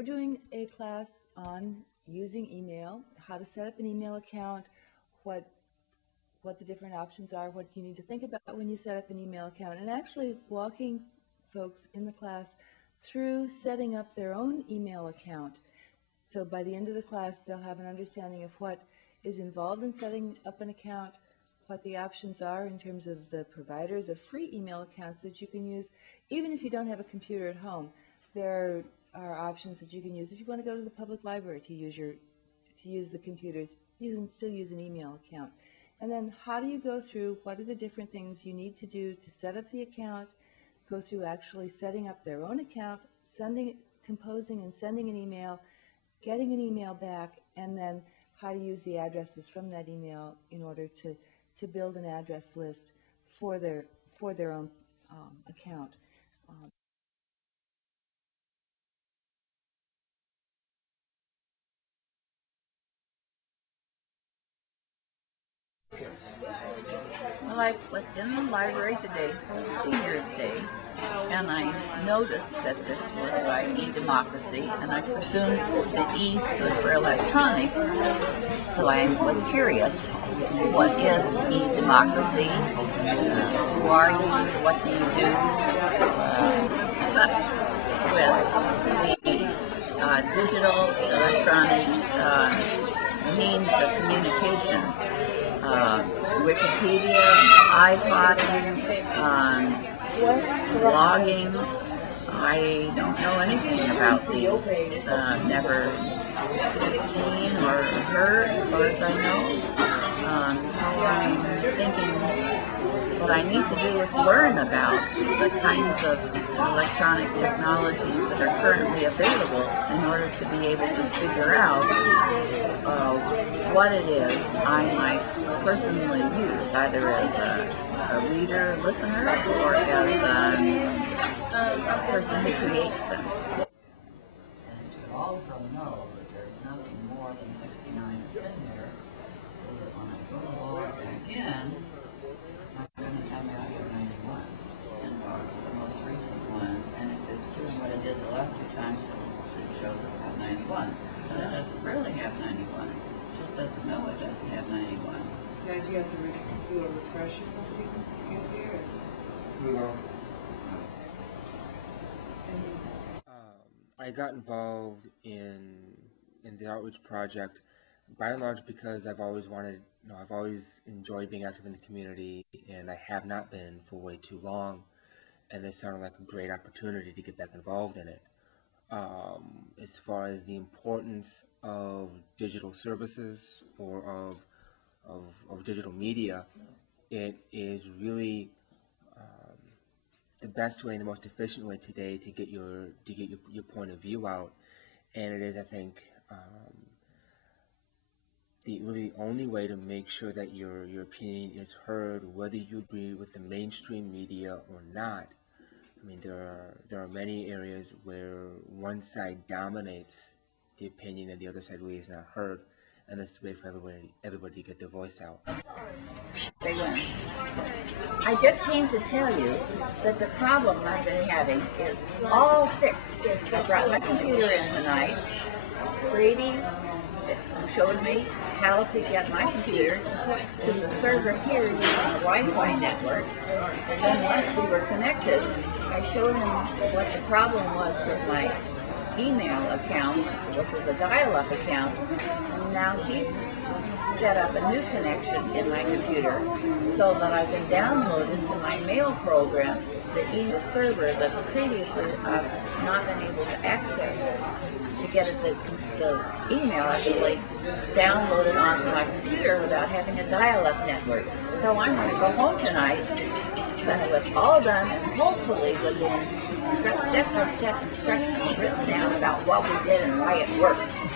We're doing a class on using email, how to set up an email account, what the different options are, what you need to think about when you set up an email account, and actually walking folks in the class through setting up their own email account. So by the end of the class, they'll have an understanding of what is involved in setting up an account, what the options are in terms of the providers of free email accounts that you can use. Even if you don't have a computer at home, there are options that you can use. If you want to go to the public library to use the computers, you can still use an email account. And then how do you go through, what are the different things you need to do to set up the account, go through actually setting up their own account, composing and sending an email, getting an email back, and then how to use the addresses from that email in order to build an address list for their own account. Well, I was in the library today for the Seniors Day, and I noticed that this was by e-democracy, and I presumed the E stood for electronic, so I was curious, what is e-democracy? Who are you? What do you do? Such with the digital, electronic means of communication. Wikipedia, iPodding, blogging. I don't know anything about these. Never seen or heard, as far as I know. So I'm thinking what I need to do is learn about the kinds of electronic technologies that are currently available in order to be able to figure out what it is I might personally use, either as a reader, listener, or as a person who creates them. And to also know that there's nothing more than 69 that's in there, so that when I go to log back in, it's not going to tell me I have 91. And the most recent one, and if it's doing what it did the last two times, it shows it have 91. But it doesn't really have 91. It just doesn't know it doesn't have 91. Now, do you have to do a refresh or something to get here? No. I got involved in the outreach project by and large because I've always I've always enjoyed being active in the community, and I have not been for way too long, and it sounded like a great opportunity to get back involved in it. As far as the importance of digital services or of digital media, it is really the best way and the most efficient way today to get your point of view out, and it is, I think, the only way to make sure that your opinion is heard, whether you agree with the mainstream media or not. I mean, there are many areas where one side dominates the opinion and the other side really is not heard, and this is a way for everybody to get their voice out. They win. I just came to tell you that the problem I've been having is all fixed. I brought my computer in tonight. Brady showed me how to get my computer to the server here using the Wi-Fi network. And then once we were connected, I showed him what the problem was with my email account, which was a dial-up account, and now he's set up a new connection in my computer so that I can download into my mail program the email server that previously I've not been able to access to get the email actually downloaded onto my computer without having a dial-up network. So I'm going to go home tonight, have it all done, and hopefully within step-by-step instructions written down about what we did and why it works.